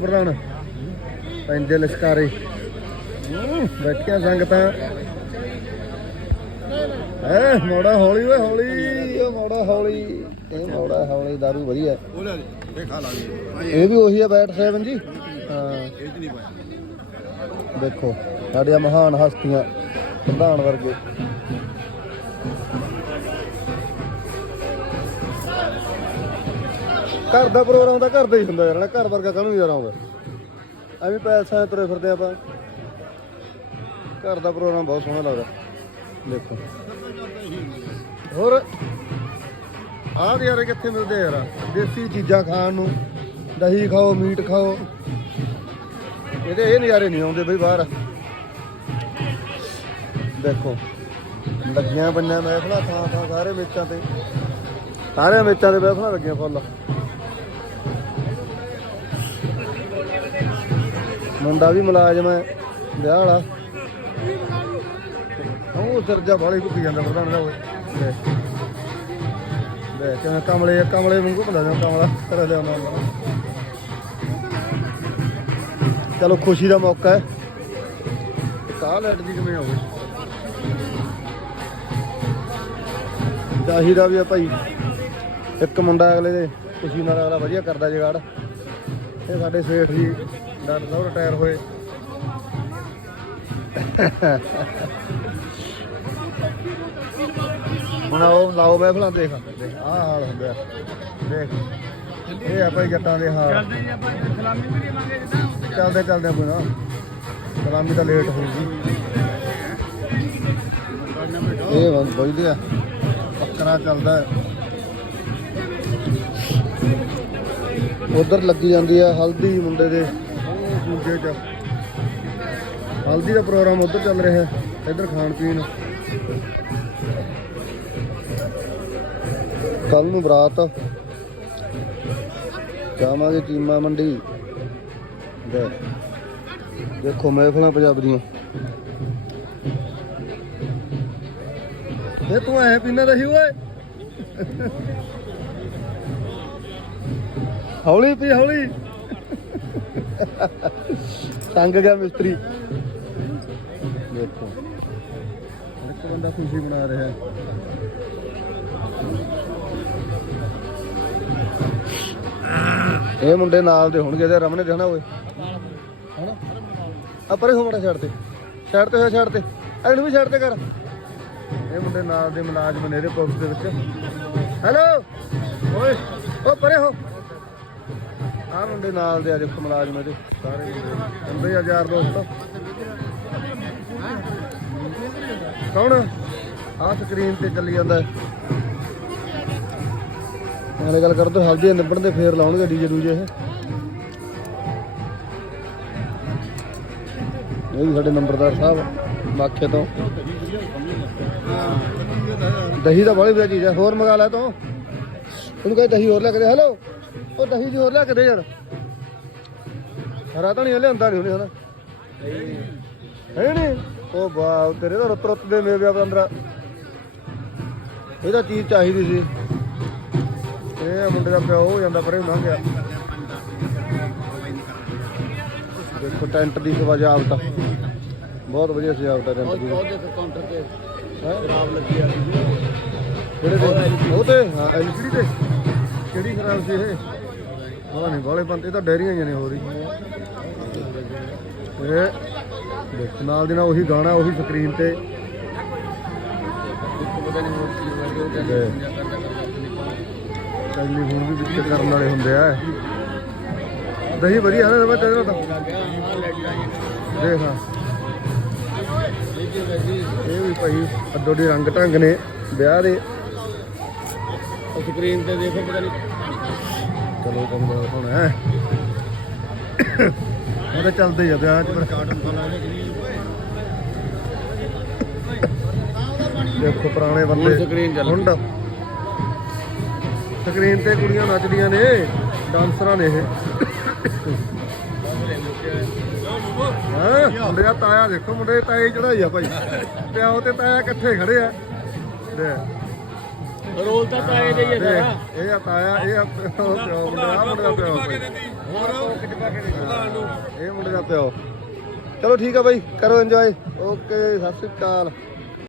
ਪ੍ਰਧਾਨ। ਪੈਂਦੇ ਲਸ਼ਕਾਰੇ। ਬੈਠੀਆਂ ਸੰਗਤਾਂ। ਐ ਮੋੜਾ ਹੌਲੀ ਓਏ, ਹੌਲੀ ਉਹ ਮੋੜਾ ਹੌਲੀ। ਇਹ ਮੋੜਾ ਹੌਲੀ, ਦਾਰੂ ਵਧੀਆ। ਇਹ ਵੀ ਉਹੀ ਆ ਬੈਠ ਸਾਹਿਬ ਜੀ। ਹਾਂ। ਦੇਖੋ, ਸਾਡੀਆਂ ਮਹਾਨ ਹਸਤੀਆਂ, ਪ੍ਰਧਾਨ ਵਰਗੇ। ਘਰ ਦਾ ਪ੍ਰੋਗਰਾਮ ਤਾਂ ਘਰ ਦਾ ਹੀ ਹੁੰਦਾ ਯਾਰ ਨਾ ਘਰ ਵਰਗਾ ਕਾਹਨੂੰ ਯਾਰ ਆਉਂਦਾ? ਐਵੇਂ ਪੈਸਾ ਤੁਰੇ ਫਿਰਦੇ ਆਪਾਂ। ਘਰ ਦਾ ਪ੍ਰੋਗਰਾਮ ਬਹੁਤ ਸੋਹਣਾ ਲੱਗਦਾ। ਦੇਖੋ। ਹੋਰ? ਆਹ ਯਾਰ ਕਿੱਥੇ ਮਿਲਦੇ ਯਾਰ? ਦੇਸੀ ਚੀਜ਼ਾਂ ਖਾਣ ਨੂੰ। ਦਹੀਂ ਖਾਓ, ਮੀਟ ਖਾਓ। ਇਹਦੇ ਇਹ ਨਜ਼ਾਰੇ ਨਹੀਂ ਆਉਂਦੇ ਬਈ ਬਾਹਰ। ਦੇਖੋ। ਲੱਗੀਆਂ ਬੰਨਿਆ ਮਹਿਫਲਾਂ ਥਾਂ ਥਾਂ ਸਾਰੇ ਮੇਚਾਂ ਤੇ। ਸਾਰੇ ਮੇਚਾਂ ਤੇ ਮਹਿਫਲਾਂ ਲੱਗੀਆਂ ਫੁੱਲ। ਮੁੰਡਾ ਵੀ ਮੁਲਾਜ਼ਮ ਹੈ, ਵਿਆਹ ਵਾਲਾ। ਉਹ ਸਰਜਾ ਬਾਲੀ ਘੁੱਪੀ ਜਾਂਦਾ ਪ੍ਰਧਾਨ ਦਾ, ਓਏ। ਲੈ। ਕਿਵੇਂ ਕਮਲੇ ਕਮਲੇ ਵਾਂਗੂ ਭਲਾ ਜਾ ਕਮਲਾ ਕਰ ਲਿਆ ਨਾ ਚਲੋ, ਖੁਸ਼ੀ ਦਾ ਮੌਕਾ ਹੈ। ਕਾਹ ਲੈਟ ਦੀ ਕਿਵੇਂ ਹੋਵੇ ਚਾਹੀਦਾ ਵੀ ਆ ਭਾਈ। ਇੱਕ ਮੁੰਡਾ ਅਗਲੇ ਦੇ, ਖੁਸ਼ੀ ਨਾਲ ਅਗਲਾ ਵਧੀਆ ਕਰਦਾ ਜਗਾੜ। ਇਹ ਸਾਡੇ ਸੇਠ ਜੀ। ਡਾਕਟਰ ਸਾਹਿਬ ਰਿਟਾਇਰ ਹੋਏ। ਹੁਣ ਉਹ ਲਾਓ ਮਹਿਫਲਾਂ ਦੇਖ। ਦੇਖ ਆਹ ਹਾਲ ਹੁੰਦਾ। ਦੇਖ। ਇਹ ਆ ਭਾਈ ਜੱਟਾਂ ਦੇ ਹਾਲ। ਚੱਲਦੇ ਜੀ ਆਪਾਂ ਸਲਾਮੀ ਵੀ ਦੇਵਾਂਗੇ ਜਿੱਦਾਂ ਚੱਲਦੇ ਚੱਲਦੇ ਕੋਈ ਨਾ। ਸਲਾਮੀ ਤਾਂ ਲੇਟ ਹੋਊਗੀ ਇਹ ਬੰਦ ਬੋਲਦੇ ਆ ਬੱਕਰਾ ਚੱਲਦਾ। ਉਧਰ ਲੱਗੀ ਜਾਂਦੀ ਆ ਹਲਦੀ ਮੁੰਡੇ ਦੇ। ਦੂਜੇ ਚ। ਹਲਦੀ ਦਾ ਪ੍ਰੋਗਰਾਮ ਉੱਧਰ ਚੱਲ ਰਿਹਾ। ਹੈ ਇੱਧਰ ਖਾਣ ਪੀਣ। ਕੱਲ ਨੂੰ ਬਰਾਤ। ਜਾਵਾਂਗੇ ਚੀਮਾ ਮੰਡੀ। ਦੇ ਦੇਖੋ ਮਹਿਫਲਾਂ ਪੰਜਾਬ ਦੀਆਂ। ਇਹ ਤੂੰ ਐ ਪੀਣਾ ਰਹੀ ਓਏ। ਹੌਲੀ ਪੀ, ਹੌਲੀ। ਤੰਗ ਗਿਆ ਮਿਸਤਰੀ। ਦੇਖੋ। ਇੱਕ ਬੰਦਾ ਖੁਸ਼ੀ ਬਣਾ ਰਿਹਾ ਇਹ ਮੁੰਡੇ ਨਾਲ ਦੇ ਹੋਣਗੇ ਤੇ ਰਮਨੇ ਦੇ ਹਨਾ ਓਏ। ਹਨਾ? ਆ ਪਰੇ ਹੋ ਮੜਾ ਛੱਡ ਤੇ। ਛੱਡ ਤੇ ਹੋਇਆ ਛੱਡ ਤੇ। ਇਹਨੂੰ ਵੀ ਛੱਡ ਤੇ ਕਰ। ਇਹ ਮੁੰਡੇ ਨਾਲ ਦੇ ਮੁਲਾਜ਼ਮ ਨੇ ਇਹਦੇ ਪੁਲਿਸ ਦੇ ਵਿੱਚ। ਹੈਲੋ ਓਏ। ਓ ਪਰੇ ਹੋ। ਆ ਮੁੰਡੇ ਨਾਲ ਦੇ ਆ ਦੇਖੋ ਮੁਲਾਜ਼ਮ ਇਹਦੇ। ਸਾਰੇ ਹੁੰਦੇ ਆ ਯਾਰ ਦੋਸਤ। ਕੌਣ? ਆ ਸਕਰੀਨ ਤੇ ਚੱਲੀ ਜਾਂਦਾ। ਨਾਲੇ ਗੱਲ ਕਰਦੇ ਹਲਦੀ ਨਿਬੜਨ ਦੇ ਫੇਰ ਲਾਉਣਗੇ ਡੀਜੇ ਦੂਜੇ ਇਹ। ਇਹ ਵੀ ਸਾਡੇ ਨੰਬਰਦਾਰ ਸਾਹਿਬ, ਮਾਖੇ ਤੋਂ। ਦਹੀਂ ਦਾ ਬੜੀ ਵਧੀਆ ਚੀਜ਼ ਹੈ ਹੋਰ ਮੰਗਾ ਲੈ ਤੂੰ। ਉਹਨੂੰ ਕਹੇ ਦਹੀਂ ਹੋਰ ਲੈ ਕੇ ਦੇ। ਹੈਲੋ ਉਹ ਦਹੀਂ ਜੀ ਹੋਰ ਲੈ ਕੇ ਦੇ ਯਾਰ। ਹਰਾ ਤਾਂ ਨਹੀਂ ਲਿਆਂਦਾ ਨਹੀਂ ਉਹਨੇ ਹਨਾ। ਹੈ ਨਹੀਂ ਉਹ ਵਾਹ ਤੇਰੇ ਤਾਂ ਰੁੱਤ ਰੁੱਤ ਦੇ ਮੇਵੇ ਆ ਅੰਦਰ ਇਹਦਾ ਚੀਜ਼ ਚਾਹੀਦੀ ਸੀ? ਇਹ ਮੁੰਡੇ ਦਾ ਪਿਓ ਹੋ ਜਾਂਦਾ ਪਰੇ ਲੰਘ ਗਿਆ। ਦੇਖੋ ਟੈਂਟ ਦੀ ਸਜਾਵਟ ਬਹੁਤ ਵਧੀਆ ਸਜਾਵਟ ਹੈ ਟੈਂਟ ਦੀ। ਦੇਖੋ ਕਾਊਂਟਰ ਤੇ? ਖਰਾਬ ਲੱਗੀ ਆ। ਕਿਹੜੇ ਤੇ ਉਹ ਤੇ? ਐਲਸੀਡੀ ਤੇ। ਕਿਹੜੀ ਖਰਾਬ ਸੀ ਇਹ? ਪਤਾ ਨਹੀਂ ਬਾਲੇ ਬੰਦੇ ਤਾਂ ਡੈਰੀਆਂ ਹੀ ਨੇ ਹੋ। ਰਹੀ ਇਹ ਦੇਖ, ਨਾਲ ਦੀ ਨਾਲ ਉਹੀ ਗਾਣਾ, ਉਹੀ ਸਕਰੀਨ ਤੇ। ਪਤਾ ਨਹੀਂ ਵੀ ਵਿੱਚ ਕਰਨ ਵਾਲੇ ਹੁੰਦੇ ਆ। ਦਹੀਂ ਵਧੀਆ ਨਾ ਰਵਾ ਤੇਰੇ ਨਾਲ ਦੇਖ ਹਾਂ। ਇਹ ਵੀ ਭਾਈ ਅੱਡੋ ਦੀ ਰੰਗ ਢੰਗ ਨੇ ਵਿਆਹ ਦੇ। ਸਕਰੀਨ ਤੇ ਦੇਖੋ ਪਤਾ ਨਹੀਂ ਚਲੋ ਕੰਮ ਦਾ ਹੁਣ ਹੈ। ਉਹ ਤਾਂ ਚੱਲਦੇ ਆ ਵਿਆਹ ਚ ਪਰ ਦੇਖੋ ਪੁਰਾਣੇ ਬੰਦੇ। screen ਚੱਲ ਸਕਰੀਨ ਤੇ ਕੁੜੀਆਂ ਨੱਚਦੀਆਂ ਨੇ ਡਾਂਸਰਾਂ ਨੇ ਇਹ। ਹਾਂ ਮੁੰਡੇ ਦਾ ਤਾਇਆ ਦੇਖੋ ਮੁੰਡੇ ਤਾਈ ਚੜਾਈ ਆ ਭਾਈ। ਪਿਓ ਤੇ ਤਾਇਆ ਇਕੱਠੇ ਖੜੇ ਆ। ਲੈ। ਰੋਲ ਤਾਂ ਤਾਏ ਦੇ ਹੀ ਹੈ ਸਾਰਾ। ਇਹ ਆ ਤਾਇਆ ਇਹ ਆ ਪਿਓ ਪਿਓ ਮੁੰਡਾ ਆ ਮੁੰਡੇ ਦਾ ਪਿਓ। ਇਹ ਮੁੰਡੇ ਦਾ ਪਿਓ। ਚਲੋ ਠੀਕ ਆ ਬਾਈ ਕਰੋ ਇੰਜੋਏ ਓਕੇ ਸਤਿ ਸ਼੍ਰੀ ਅਕਾਲ।